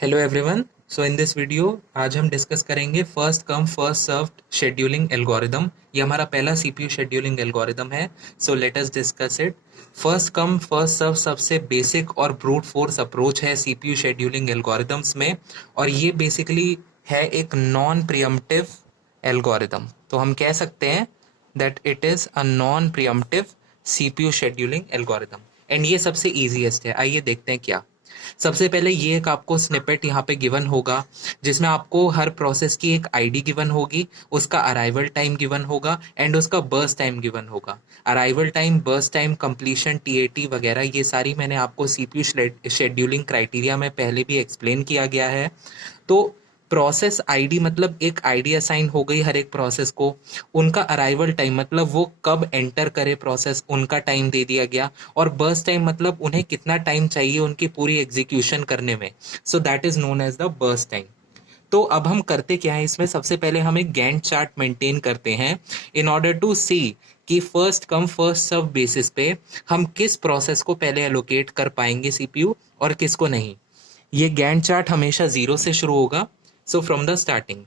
Hello everyone. So in this video आज हम discuss करेंगे first come first served scheduling algorithm. ये हमारा पहला सीपीयू शेड्यूलिंग एल्गोरिदम है। So let us discuss it. First come first serve सबसे basic और ब्रूट फोर्स अप्रोच है सीपीयू शेड्यूलिंग एल्गोरिदम्स में, और ये बेसिकली है एक नॉन प्रियम्पटिव एल्गोरिदम। तो हम कह सकते हैं that it is a non preemptive CPU scheduling algorithm, and ये सबसे ईजीएस्ट है। आइए देखते हैं क्या। सबसे पहले ये एक आपको स्निपेट यहाँ पे गिवन होगा, जिसमें आपको हर प्रोसेस की एक आईडी गिवन होगी, उसका अराइवल टाइम गिवन होगा एंड उसका बर्स्ट टाइम गिवन होगा। Arrival time, burst time, completion, TAT वगैरह ये सारी मैंने आपको सीपीयू शेड्यूलिंग क्राइटेरिया में पहले भी एक्सप्लेन किया गया है। तो प्रोसेस आईडी मतलब एक आईडी असाइन हो गई हर एक प्रोसेस को। उनका अराइवल टाइम मतलब वो कब एंटर करे प्रोसेस, उनका टाइम दे दिया गया। और बर्स्ट टाइम मतलब उन्हें कितना टाइम चाहिए उनकी पूरी एग्जीक्यूशन करने में। So that is known as the burst time. तो अब हम करते क्या है इसमें, सबसे पहले हम एक गैंट चार्ट मेंटेन करते हैं इन ऑर्डर टू सी कि first come first serve basis पे हम किस प्रोसेस को पहले एलोकेट कर पाएंगे सीपीयू और किसको नहीं। ये गैंट चार्ट हमेशा जीरो से शुरू होगा। सो फ्रॉम द स्टार्टिंग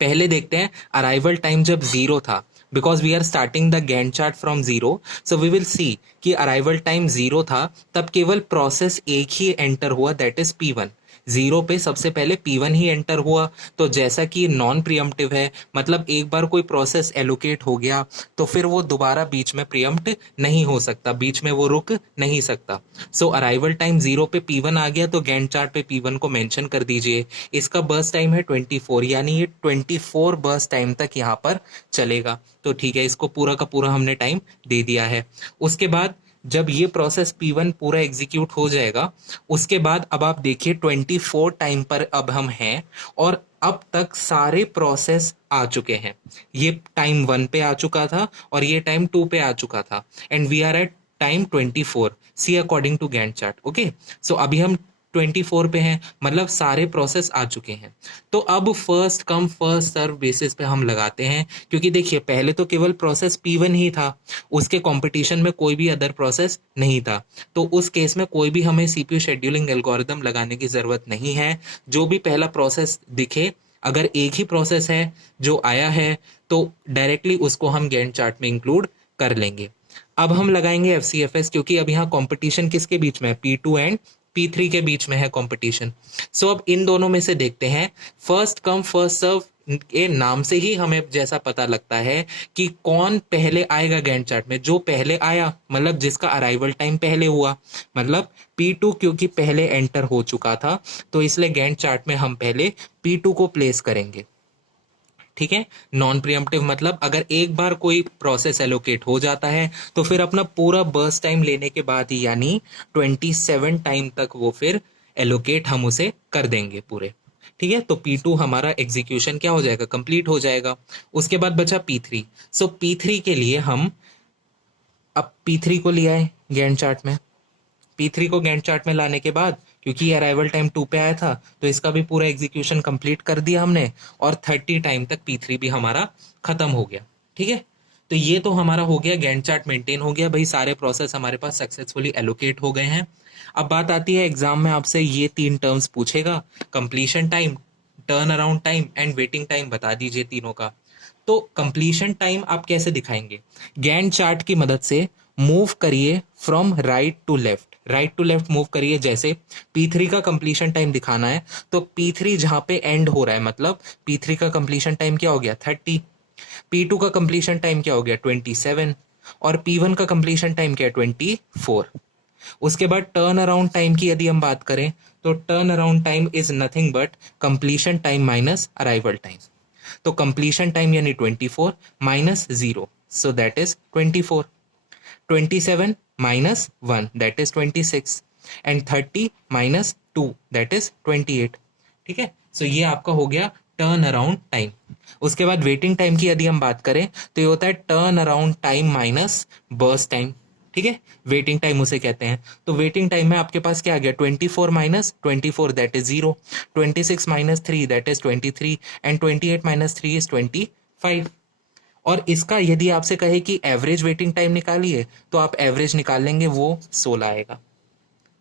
पहले देखते हैं अराइवल टाइम जब जीरो था, because we are starting the Gantt chart from zero. So we will see कि अराइवल टाइम जीरो था, तब केवल प्रोसेस एक ही एंटर हुआ, दैट इज P1। जीरो पे सबसे पहले P1 ही एंटर हुआ। तो जैसा कि नॉन प्रियम्प्टिव है, मतलब एक बार कोई प्रोसेस एलोकेट हो गया तो फिर वो दोबारा बीच में प्रियम्प्ट नहीं हो सकता, बीच में वो रुक नहीं सकता। सो अराइवल टाइम जीरो पे P1 आ गया तो गैंट चार्ट पे P1 को मेंशन कर दीजिए। इसका बर्स्ट टाइम है 24, यानी ये 24 बर्स्ट टाइम तक यहाँ पर चलेगा। तो ठीक है, इसको पूरा का पूरा हमने टाइम दे दिया है। उसके बाद जब ये प्रोसेस P1 पूरा एग्जीक्यूट हो जाएगा, उसके बाद अब आप देखिए 24 टाइम पर अब हम हैं, और अब तक सारे प्रोसेस आ चुके हैं। ये टाइम 1 पे आ चुका था और ये टाइम 2 पे आ चुका था, and we are at time 24 C according to Gantt chart. Okay, so अभी हम 24 पे हैं, मतलब सारे प्रोसेस आ चुके हैं। तो अब first come first serve basis पे हम लगाते हैं, क्योंकि देखिए पहले तो केवल प्रोसेस P1 ही था, उसके कंपटीशन में कोई भी अदर प्रोसेस नहीं था। तो उस केस में कोई भी हमें सीपीयू शेड्यूलिंग एल्गोरिदम लगाने की जरूरत नहीं है। जो भी पहला प्रोसेस दिखे, अगर एक ही प्रोसेस है जो आया है, तो डायरेक्टली उसको हम गैंट चार्ट में इंक्लूड कर लेंगे। अब हम लगाएंगे FCFS, क्योंकि अब यहाँ कंपटीशन किसके बीच में है, P2 एंड P3 के बीच में है कंपटीशन। सो अब इन दोनों में से देखते हैं। फर्स्ट कम फर्स्ट सर्व के नाम से ही हमें जैसा पता लगता है कि कौन पहले आएगा गैंट चार्ट में। जो पहले आया मतलब जिसका अराइवल टाइम पहले हुआ, मतलब P2 क्योंकि पहले एंटर हो चुका था, तो इसलिए गैंट चार्ट में हम पहले P2 को प्लेस करेंगे। ठीक है, नॉन प्रियम्प्टिव मतलब अगर एक बार कोई प्रोसेस एलोकेट हो जाता है तो फिर अपना पूरा बर्स्ट टाइम लेने के बाद ही, यानी 27 टाइम तक वो फिर एलोकेट हम उसे कर देंगे पूरे। ठीक है, तो P2 हमारा एग्जीक्यूशन क्या हो जाएगा, कंप्लीट हो जाएगा। उसके बाद बचा P3। सो P3 के लिए हम अब P3 को लिया है गैंट चार्ट में। P3 को गैंट चार्ट में लाने के बाद, क्योंकि ये अराइवल टाइम 2 पे आया था, तो इसका भी पूरा एग्जीक्यूशन कंप्लीट कर दिया हमने, और 30 टाइम तक P3 भी हमारा खत्म हो गया। ठीक है, तो ये तो हमारा हो गया, गैंट चार्ट मेंटेन हो गया भाई, सारे प्रोसेस हमारे पास सक्सेसफुली एलोकेट हो गए हैं। अब बात आती है एग्जाम में आपसे ये 3 टर्म्स पूछेगा, completion time, turn around time and waiting time, बता दीजिए तीनों का। तो कंप्लीशन टाइम आप कैसे दिखाएंगे, गैंट चार्ट की मदद से मूव करिए from right to left, right to left move करिए। जैसे P3 का कंप्लीशन टाइम दिखाना है, तो P3 जहां पे एंड हो रहा है, मतलब P3 का कंप्लीशन टाइम क्या हो गया, 30। P2 का कंप्लीशन टाइम क्या हो गया, 27। और P1 का कंप्लीशन टाइम क्या है, 24। उसके बाद टर्न अराउंड टाइम की यदि हम बात करें, तो turn around time is nothing but completion time minus arrival time. तो कंप्लीशन टाइम यानी 24 minus 0, so that is 24। 27 minus 1 that is 26, and 30 minus 2 that is 28। ठीक है, सो ये आपका हो गया टर्न अराउंड टाइम। उसके बाद वेटिंग टाइम की यदि हम बात करें, तो ये होता है turn around time minus burst time. ठीक है, वेटिंग टाइम उसे कहते हैं। तो वेटिंग टाइम में आपके पास क्या आ गया, 24 minus 24 that is 0, 26 minus 3 that is 23, and 28 minus 3 is 25। और इसका यदि आपसे कहे कि एवरेज वेटिंग टाइम निकालिए, तो आप एवरेज निकाल लेंगे, वो 16 आएगा।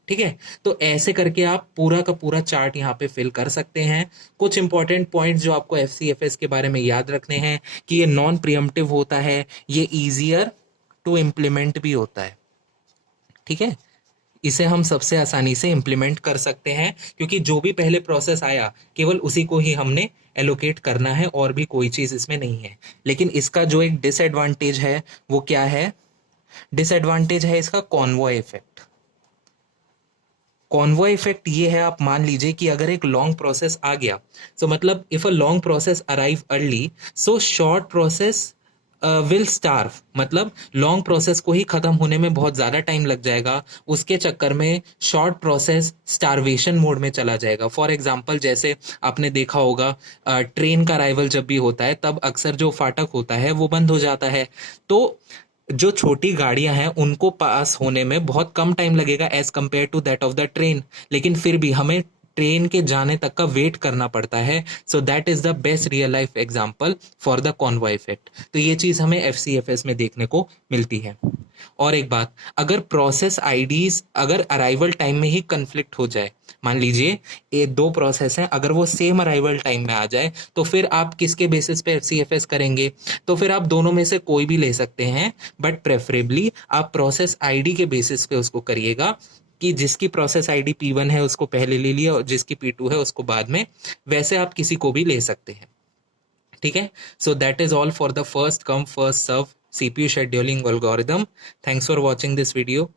ठीक है। तो ऐसे करके आप पूरा का पूरा चार्ट यहाँ पे फिल कर सकते हैं। कुछ इंपॉर्टेंट पॉइंट्स जो आपको एफसीएफएस के बारे में याद रखने हैं कि ये नॉन प्रियम्पटिव होता है, ये इजियर टू इम्प्लीमेंट भी होता है। ठीक है, इसे हम सबसे आसानी से इम्प्लीमेंट कर सकते हैं क्योंकि जो भी पहले प्रोसेस आया केवल उसी को ही हमने एलोकेट करना है, और भी कोई चीज इसमें नहीं है। लेकिन इसका जो एक डिसएडवांटेज है वो क्या है? डिसएडवांटेज है इसका कॉन्वॉय इफेक्ट। कॉन्वॉय इफेक्ट ये है, आप मान लीजिए कि अगर एक लॉन्ग प्रोसेस आ गया, सो मतलब if a long process arrive early, so short process will starve, मतलब लॉन्ग प्रोसेस को ही खत्म होने में बहुत ज्यादा टाइम लग जाएगा, उसके चक्कर में शॉर्ट प्रोसेस स्टारवेशन मोड में चला जाएगा। फॉर एग्जाम्पल, जैसे आपने देखा होगा ट्रेन का अराइवल जब भी होता है तब अक्सर जो फाटक होता है वो बंद हो जाता है, तो जो छोटी गाड़ियां हैं उनको पास होने में बहुत कम टाइम लगेगा as compare to that of the train, लेकिन फिर भी हमें ट्रेन के जाने तक का वेट करना पड़ता है। So that is the best real life example for the convoy effect. तो ये चीज हमें एफसीएफएस में देखने को मिलती है। और एक बात, अगर प्रोसेस आईडीज अगर अराइवल टाइम में ही कंफ्लिक्ट हो जाए, मान लीजिए ये दो प्रोसेस हैं, अगर वो सेम अराइवल टाइम में आ जाए, तो फिर आप किसके बेसिस पे एफसीएफएस करेंगे? तो फिर आप दोनों में से कोई भी ले सकते हैं, बट प्रेफरेबली आप प्रोसेस आईडी के बेसिस पे उसको करिएगा कि जिसकी प्रोसेस आईडी P1 है उसको पहले ले लिया और जिसकी P2 है उसको बाद में, वैसे आप किसी को भी ले सकते हैं। ठीक है, so that is all for the first come first serve CPU scheduling algorithm. Thanks for watching this video.